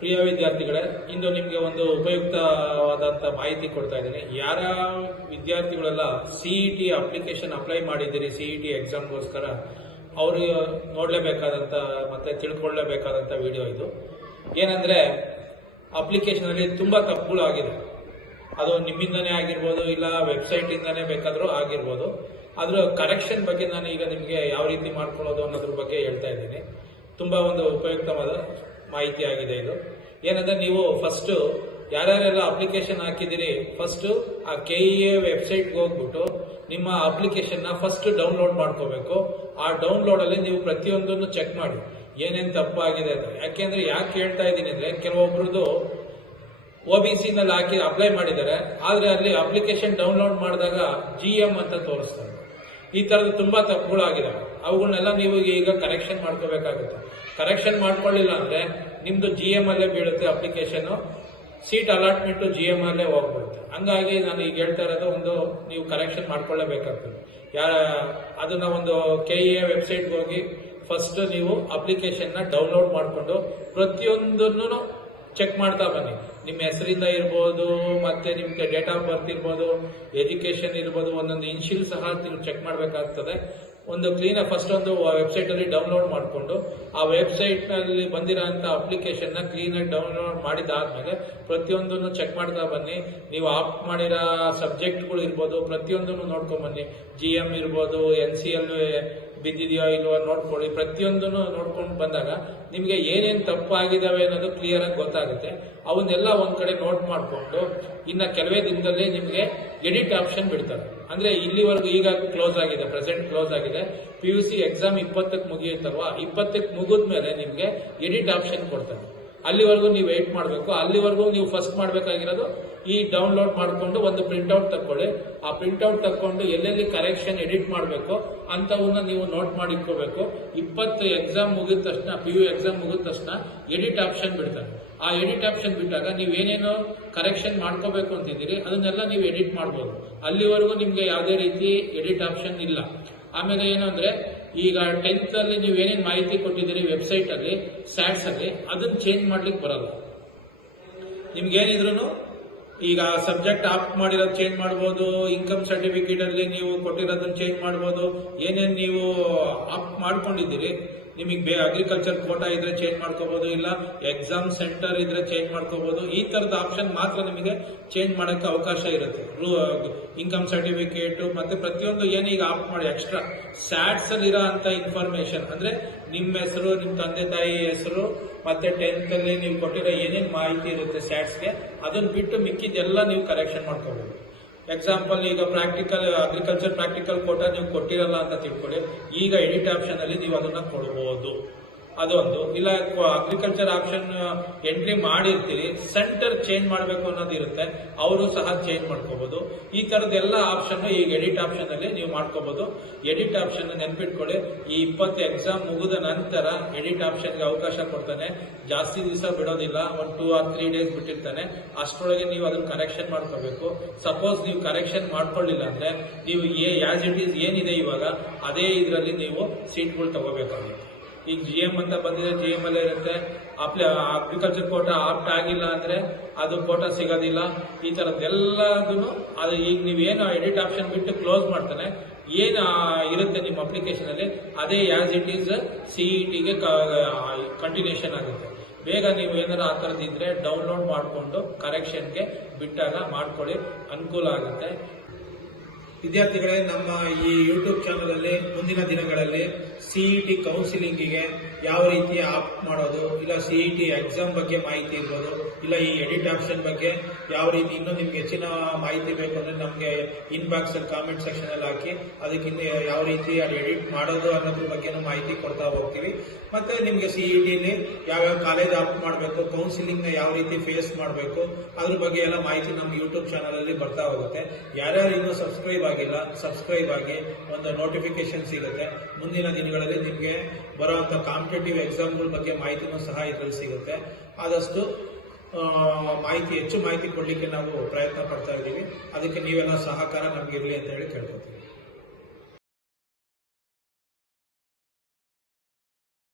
ಪ್ರಿಯ ವಿದ್ಯಾರ್ಥಿಗಳೇ, ಇಂದು ನಿಮಗೆ ಒಂದು ಉಪಯುಕ್ತವಾದಂಥ ಮಾಹಿತಿ ಕೊಡ್ತಾ ಇದ್ದೀನಿ. ಯಾರ ವಿದ್ಯಾರ್ಥಿಗಳೆಲ್ಲ C E T application apply ಮಾಡಿದ್ದೀರಿ ಸಿ ಇ ಟಿ ಎಕ್ಸಾಮ್ಗೋಸ್ಕರ ಅವರು ನೋಡಲೇಬೇಕಾದಂಥ ಮತ್ತೆ ತಿಳ್ಕೊಳ್ಳೇಬೇಕಾದಂಥ ವಿಡಿಯೋ ಇದು. ಏನಂದರೆ ಅಪ್ಲಿಕೇಶನಲ್ಲಿ ತುಂಬ ತಪ್ಪುಗಳು ಆಗಿದೆ. ಅದು ನಿಮ್ಮಿಂದನೇ ಆಗಿರ್ಬೋದು, ಇಲ್ಲ ವೆಬ್ಸೈಟಿಂದನೇ ಬೇಕಾದರೂ ಆಗಿರ್ಬೋದು. ಅದರ ಕರೆಕ್ಷನ್ ಬಗ್ಗೆ ನಾನು ಈಗ ನಿಮಗೆ ಯಾವ ರೀತಿ ಮಾಡ್ಕೊಳ್ಳೋದು ಅನ್ನೋದ್ರ ಬಗ್ಗೆ ಹೇಳ್ತಾ ಇದ್ದೀನಿ. ತುಂಬ ಒಂದು ಉಪಯುಕ್ತವಾದ ಮಾಹಿತಿ ಆಗಿದೆ ಇದು. ಏನಂದ್ರೆ ನೀವು ಫಸ್ಟ್ ಯಾರ್ಯಾರೆಲ್ಲ ಅಪ್ಲಿಕೇಶನ್ ಹಾಕಿದಿರಿ ಫಸ್ಟ್ ಆ ಕೆ ಇ ಎ ವೆಬ್ಸೈಟ್ಗೆ ಹೋಗ್ಬಿಟ್ಟು ನಿಮ್ಮ ಅಪ್ಲಿಕೇಶನ್ನ ಫಸ್ಟ್ ಡೌನ್ಲೋಡ್ ಮಾಡ್ಕೋಬೇಕು. ಆ ಡೌನ್ಲೋಡ್ ಅಲ್ಲಿ ನೀವು ಪ್ರತಿಯೊಂದನ್ನು ಚೆಕ್ ಮಾಡಿ. ಏನೇನು ತಪ್ಪಾಗಿದೆ ಅಂತ. ಯಾಕೆಂದ್ರೆ ಯಾಕೆ ಹೇಳ್ತಾ ಇದ್ದೀನಿ ಅಂದರೆ ಕೆಲವೊಬ್ರದ್ದು ಒ ಬಿ ಸಿನಲ್ಲಿ ಹಾಕಿ ಅಪ್ಲೈ ಮಾಡಿದ್ದಾರೆ. ಆದರೆ ಅಲ್ಲಿ ಅಪ್ಲಿಕೇಶನ್ ಡೌನ್ಲೋಡ್ ಮಾಡಿದಾಗ ಜಿ ಎಂ ಅಂತ ತೋರಿಸ್ತಾರೆ. ಈ ತರದ ತುಂಬಾ ತಪ್ಪುಗಳಾಗಿದೆ ಅವುಗಳನ್ನೆಲ್ಲ ನೀವು ಈಗ ಕರೆಕ್ಷನ್ ಮಾಡ್ಕೋಬೇಕಾಗುತ್ತೆ. ಕರೆಕ್ಷನ್ ಮಾಡ್ಕೊಳ್ಳಿಲ್ಲ ಅಂದ್ರೆ ನಿಮ್ದು ಜಿ ಎಂ ಅಲ್ಲೇ ಬೀಳುತ್ತೆ application seat allotment G M ಅಲ್ಲೇ ಹೋಗ್ಬಿಡುತ್ತೆ. ಹಂಗಾಗಿ ನಾನು ಈಗ ಹೇಳ್ತಾ ಇರೋದು ಒಂದು ನೀವು ಕರೆಕ್ಷನ್ ಮಾಡ್ಕೊಳ್ಳೇಬೇಕಾಗ್ತದೆ. ಯಾರ, ಅದನ್ನ ಒಂದು ಕೆ ಇ ಎ ವೆಬ್ಸೈಟ್ಗೆ ಹೋಗಿ ಫಸ್ಟ್ ನೀವು ಅಪ್ಲಿಕೇಶನ್ನ ಡೌನ್ಲೋಡ್ ಮಾಡಿಕೊಂಡು ಪ್ರತಿಯೊಂದನ್ನು ಚೆಕ್ ಮಾಡ್ತಾ ಬನ್ನಿ. ನಿಮ್ಮ ಹೆಸರಿಂದ ಇರ್ಬೋದು, ಮತ್ತೆ ನಿಮಗೆ ಡೇಟ್ ಆಫ್ ಬರ್ತ್ ಇರ್ಬೋದು ಎಜುಕೇಶನ್ ಇರ್ಬೋದು, ಒಂದೊಂದು ಇನ್ಶಿಲ್ ಸಹ ನೀವು ಚೆಕ್ ಮಾಡಬೇಕಾಗ್ತದೆ. ಒಂದು ಕ್ಲೀನ್ ಫಸ್ಟ್ ಒಂದು ವೆಬ್ಸೈಟ್ ಅಲ್ಲಿ ಡೌನ್ಲೋಡ್ ಮಾಡಿಕೊಂಡು, ಆ ವೆಬ್ಸೈಟ್ನಲ್ಲಿ ಬಂದಿರೋಂಥ ಅಪ್ಲಿಕೇಶನ್ನ ಕ್ಲೀನ್ ಆಗಿ ಡೌನ್ಲೋಡ್ ಮಾಡಿದಾದ್ಮೇಲೆ ಪ್ರತಿಯೊಂದನ್ನು ಚೆಕ್ ಮಾಡ್ತಾ ಬನ್ನಿ. ನೀವು ಆಪ್ಟ್ ಮಾಡಿರೋ ಸಬ್ಜೆಕ್ಟ್ಗಳು ಇರ್ಬೋದು, ಪ್ರತಿಯೊಂದನ್ನು ನೋಡ್ಕೊಂಡ್ಬನ್ನಿ ಜಿ ಎಂ ಇರ್ಬೋದು ಎನ್ ಸಿ ಎಲ್ ಬಿದ್ದಿದೆಯೋ ಇಲ್ವೋ ನೋಡ್ಕೊಳ್ಳಿ. ಪ್ರತಿಯೊಂದನ್ನು ನೋಡ್ಕೊಂಡು ಬಂದಾಗ ನಿಮಗೆ ಏನೇನು ತಪ್ಪಾಗಿದಾವೆ ಅನ್ನೋದು ಕ್ಲಿಯರ್ ಆಗಿ ಗೊತ್ತಾಗುತ್ತೆ. ಅವನ್ನೆಲ್ಲ ಒಂದ್ ಕಡೆ ನೋಟ್ ಮಾಡಿಕೊಂಡು ಇನ್ನ ಕೆಲವೇ ದಿನದಲ್ಲಿ ನಿಮಗೆ ಎಡಿಟ್ ಆಪ್ಷನ್ ಬಿಡ್ತಾರೆ. ಅಂದ್ರೆ ಇಲ್ಲಿವರೆಗೂ ಈಗ ಕ್ಲೋಸ್ ಆಗಿದೆ ಪ್ರೆಸೆಂಟ್ ಕ್ಲೋಸ್ ಆಗಿದೆ. ಪಿ ಯು ಸಿ ಎಕ್ಸಾಮ್ ಇಪ್ಪತ್ತಕ್ಕೆ ಮುಗಿಯುತ್ತಲ್ವಾ? ಇಪ್ಪತ್ತಕ್ಕೆ ಮುಗಿದ್ಮೇಲೆ ನಿಮಗೆ ಎಡಿಟ್ ಆಪ್ಷನ್ ಕೊಡ್ತಾರೆ. ಅಲ್ಲಿವರೆಗೂ ನೀವು ವೆಯ್ಟ್ ಮಾಡಬೇಕು. ಅಲ್ಲಿವರೆಗೂ ನೀವು ಫಸ್ಟ್ ಮಾಡಬೇಕಾಗಿರೋದು ಈ ಡೌನ್ಲೋಡ್ ಮಾಡಿಕೊಂಡು ಒಂದು ಪ್ರಿಂಟ್ಔಟ್ ತಕ್ಕೊಳ್ಳಿ. ಆ ಪ್ರಿಂಟ್ಔಟ್ ತಕ್ಕೊಂಡು ಎಲ್ಲೆಲ್ಲಿ ಕರೆಕ್ಷನ್ ಎಡಿಟ್ ಮಾಡಬೇಕು ಅಂಥವನ್ನ ನೀವು ನೋಟ್ ಮಾಡಿ ಇಟ್ಕೋಬೇಕು. ಇಪ್ಪತ್ತು ಎಕ್ಸಾಮ್ ಮುಗಿದ ತಕ್ಷಣ ಪಿ ಯು ಎಕ್ಸಾಮ್ ಮುಗಿದ ತಕ್ಷಣ ಎಡಿಟ್ ಆಪ್ಷನ್ ಬಿಡ್ತಾರೆ. ಆ ಎಡಿಟ್ ಆಪ್ಷನ್ ಬಿಟ್ಟಾಗ ನೀವು ಏನೇನೋ ಕರೆಕ್ಷನ್ ಮಾಡ್ಕೋಬೇಕು ಅಂತಿದ್ದೀರಿ, ಅದನ್ನೆಲ್ಲ ನೀವು ಎಡಿಟ್ ಮಾಡ್ಬೋದು. ಅಲ್ಲಿವರೆಗೂ ನಿಮಗೆ ಯಾವುದೇ ರೀತಿ ಎಡಿಟ್ ಆಪ್ಷನ್ ಇಲ್ಲ. ಆಮೇಲೆ ಏನು ಅಂದ್ರೆ ಈಗ ಟೆಂತ್ ಅಲ್ಲಿ ನೀವು ಏನೇನು ಮಾಹಿತಿ ಕೊಟ್ಟಿದ್ದೀರಿ ಸ್ಯಾಟ್ಸ್ ಅಲ್ಲಿ ಅದನ್ನ ಚೇಂಜ್ ಮಾಡ್ಲಿಕ್ಕೆ ಬರಲ್ಲ. ನಿಮ್ಗೇನಿದ್ರು ಈಗ ಸಬ್ಜೆಕ್ಟ್ ಆಪ್ಟ್ ಮಾಡಿರೋದು ಚೇಂಜ್ ಮಾಡ್ಬೋದು ಇನ್ಕಮ್ ಸರ್ಟಿಫಿಕೇಟ್ ಅಲ್ಲಿ ನೀವು ಕೊಟ್ಟಿರೋದನ್ನ ಚೇಂಜ್ ಮಾಡ್ಬೋದು, ಏನೇನು ನೀವು ಆಪ್ಟ್ ಮಾಡ್ಕೊಂಡಿದ್ದೀರಿ ನಿಮಗೆ ಬೇ ಅಗ್ರಿಕಲ್ಚರ್ ಕೋಟಾ ಇದ್ರೆ ಚೇಂಜ್ ಮಾಡ್ಕೋಬಹುದು ಇಲ್ಲ ಎಕ್ಸಾಮ್ ಸೆಂಟರ್ ಇದ್ರೆ ಚೇಂಜ್ ಮಾಡ್ಕೋಬಹುದು ಈ ತರದ ಆಪ್ಷನ್ ಮಾತ್ರ ನಿಮಗೆ ಚೇಂಜ್ ಮಾಡಕ್ಕೆ ಅವಕಾಶ ಇರುತ್ತೆ. ಇನ್ಕಮ್ ಸರ್ಟಿಫಿಕೇಟ್ ಮತ್ತೆ ಪ್ರತಿಯೊಂದು ಏನೀಗ ಈಗ ಆಪ್ಟ್ ಮಾಡಿ ಎಕ್ಸ್ಟ್ರಾ ಸ್ಯಾಟ್ಸ್ ಅಲ್ಲಿ ಇರೋ ಅಂತ ಇನ್ಫಾರ್ಮೇಶನ್ ಅಂದ್ರೆ ನಿಮ್ಮ ಹೆಸರು, ನಿಮ್ಮ ತಂದೆ ತಾಯಿ ಹೆಸರು, ಮತ್ತೆ ಟೆಂತ್ ಅಲ್ಲಿ ನೀವು ಕೊಟ್ಟಿರೋ ಏನೇನು ಮಾಹಿತಿ ಇರುತ್ತೆ ಸ್ಯಾಟ್ಸ್ಗೆ ಅದನ್ನ ಬಿಟ್ಟು ಮಿಕ್ಕಿದ್ದೆಲ್ಲ ನೀವು ಕರೆಕ್ಷನ್ ಮಾಡ್ಕೋಬಹುದು ಎಕ್ಸಾಂಪಲ್ ಈಗ ಪ್ರಾಕ್ಟಿಕಲ್ ಅಗ್ರಿಕಲ್ಚರ್ ಪ್ರಾಕ್ಟಿಕಲ್ ಕೋಟ ನೀವು ಕೊಟ್ಟಿರಲ್ಲ ಅಂತ ತಿಳ್ಕೊಳ್ಳಿ. ಈಗ ಎಡಿಟ್ ಆಪ್ಷನ್ ಅಲ್ಲಿ ನೀವು ಅದನ್ನ ಕೊಡಬಹುದು ಅದೊಂದು. ಇಲ್ಲ ಅಗ್ರಿಕಲ್ಚರ್ ಆಪ್ಷನ್ ಎಂಟ್ರಿ ಮಾಡಿರ್ತೀರಿ ಸೆಂಟರ್ ಚೇಂಜ್ ಮಾಡಬೇಕು ಅನ್ನೋದು ಇರುತ್ತೆ. ಅವರು ಸಹ ಚೇಂಜ್ ಮಾಡ್ಕೋಬಹುದು ಈ ತರದೆಲ್ಲ ಆಪ್ಷನ್ ಈಗ ಎಡಿಟ್ ಆಪ್ಷನ್ ಅಲ್ಲಿ ನೀವು ಮಾಡ್ಕೋಬಹುದು ಎಡಿಟ್ ಆಪ್ಷನ್ ನೆನ್ಪಿಟ್ಕೊಳ್ಳಿ. ಈ ಇಪ್ಪತ್ತು ಎಕ್ಸಾಮ್ ಮುಗಿದ ನಂತರ ಎಡಿಟ್ ಆಪ್ಷನ್ಗೆ ಅವಕಾಶ ಕೊಡ್ತಾನೆ. ಜಾಸ್ತಿ ದಿವಸ ಬಿಡೋದಿಲ್ಲ. ಒಂದು ಟೂ ಆರ್ ತ್ರೀ ಡೇಸ್ ಬಿಟ್ಟಿರ್ತಾನೆ. ಅಷ್ಟರೊಳಗೆ ನೀವು ಅದನ್ನ ಕರೆಕ್ಷನ್ ಮಾಡ್ಕೋಬೇಕು. ಸಪೋಸ್ ನೀವು ಕರೆಕ್ಷನ್ ಮಾಡ್ಕೊಳ್ಳಿಲ್ಲ ಅಂದ್ರೆ ನೀವು ಯಾಸ್ ಇಟ್ ಈಸ್ ಏನಿದೆ ಇವಾಗ, ಅದೇ ಇದರಲ್ಲಿ ನೀವು ಸೀಟ್ಗಳು ತಗೋಬೇಕಾಗುತ್ತೆ. ಈಗ ಜಿ ಎಂ ಅಂತ ಬಂದಿದೆ ಜಿ ಎಂ ಅಲ್ಲೇ ಇರುತ್ತೆ. ಅಪ್ಲೈ ಅಗ್ರಿಕಲ್ಚರ್ ಕೋಟಾ ಆಪ್ಟ್ ಆಗಿಲ್ಲ ಅಂದ್ರೆ ಅದು ಕೋಟಾ ಸಿಗೋದಿಲ್ಲ. ಈ ಥರದ್ದೆಲ್ಲದೂ ಅದು ಈಗ ನೀವೇನು ಎಡಿಟ್ ಆಪ್ಷನ್ ಬಿಟ್ಟು ಕ್ಲೋಸ್ ಮಾಡ್ತಾನೆ, ಏನು ಇರುತ್ತೆ ನಿಮ್ಮ ಅಪ್ಲಿಕೇಶನ್ ಅಲ್ಲಿ, ಅದೇ as it is C E ಟಿಗೆ ಕಂಟಿನ್ಯೂಷನ್ ಆಗುತ್ತೆ. ಬೇಗ ನೀವು ಏನಾರ ಆ ಥರದ್ದು ಡೌನ್ಲೋಡ್ ಮಾಡಿಕೊಂಡು ಕರೆಕ್ಷನ್ಗೆ ಬಿಟ್ಟಾಗ ಮಾಡ್ಕೊಳ್ಳಿ, ಅನುಕೂಲ ಆಗುತ್ತೆ. ವಿದ್ಯಾರ್ಥಿಗಳೇ, ನಮ್ಮ ಈ ಯೂಟ್ಯೂಬ್ ಚಾನಲ್ ಅಲ್ಲಿ ಮುಂದಿನ ದಿನಗಳಲ್ಲಿ ಸಿಇಟಿ ಕೌನ್ಸಿಲಿಂಗಿಗೆ ಯಾವ ರೀತಿ ಆಪ್ ಮಾಡೋದು, ಇಲ್ಲ ಸಿಇಟಿ ಎಕ್ಸಾಮ್ ಬಗ್ಗೆ ಮಾಹಿತಿ ಇರ್ಬೋದು, ಇಲ್ಲ ಈ ಎಡಿಟ್ ಆಪ್ಷನ್ ಬಗ್ಗೆ ಯಾವ ರೀತಿ ಇನ್ನೂ ನಿಮ್ಗೆ ಹೆಚ್ಚಿನ ಮಾಹಿತಿ ಬೇಕು ಅಂದ್ರೆ ನಮಗೆ ಇನ್ಬಾಕ್ಸ್ ಅಲ್ಲಿ ಕಾಮೆಂಟ್ ಸೆಕ್ಷನ್ ಅಲ್ಲಿ ಹಾಕಿ ಅದಕ್ಕಿಂತ ಯಾವ ರೀತಿ ಅದು ಎಡಿಟ್ ಮಾಡೋದು ಅನ್ನೋದ್ರ ಬಗ್ಗೆನೂ ಮಾಹಿತಿ ಕೊಡ್ತಾ ಹೋಗ್ತೀವಿ. ಮತ್ತೆ ನಿಮ್ಗೆ ಯಾವ ಯಾವ್ಯಾವ ಕಾಲೇಜ್ ಆಪ್ ಮಾಡಬೇಕು ಕೌನ್ಸಿಲಿಂಗ್ನ ಯಾವ ರೀತಿ ಫೇಸ್ ಮಾಡಬೇಕು, ಅದ್ರ ಬಗ್ಗೆ ಎಲ್ಲ ಮಾಹಿತಿ ನಮ್ಮ ಯೂಟ್ಯೂಬ್ ಚಾನಲ್ ಅಲ್ಲಿ ಬರ್ತಾ ಹೋಗುತ್ತೆ. ಯಾರ್ಯಾರು ಇನ್ನೂ ಸಬ್ಸ್ಕ್ರೈಬ್ ಆಗಿಲ್ಲ ಸಬ್ಸ್ಕ್ರೈಬ್ ಆಗಿ ಒಂದು ನೋಟಿಫಿಕೇಶನ್ ಸಿಗುತ್ತೆ. ಮುಂದಿನ ದಿನಗಳಲ್ಲಿ ನಿಮಗೆ ಬರೋವಂಥ ಕಾಂಪಿಟೇಟಿವ್ ಎಕ್ಸಾಮ್ಗಳ ಬಗ್ಗೆ ಮಾಹಿತಿನೂ ಸಹ ಇದರಲ್ಲಿ ಸಿಗುತ್ತೆ. ಆದಷ್ಟು ಮಾಹಿತಿ, ಹೆಚ್ಚು ಮಾಹಿತಿ ಕೊಡ್ಲಿಕ್ಕೆ ನಾವು ಪ್ರಯತ್ನ ಪಡ್ತಾ ಇದ್ದೀವಿ. ಅದಕ್ಕೆ ನೀವೆಲ್ಲ ಸಹಕಾರ ನಮ್ಗೆ ಇರಲಿ ಅಂತ ಹೇಳಿ ಕೇಳ್ಕೊತೀವಿ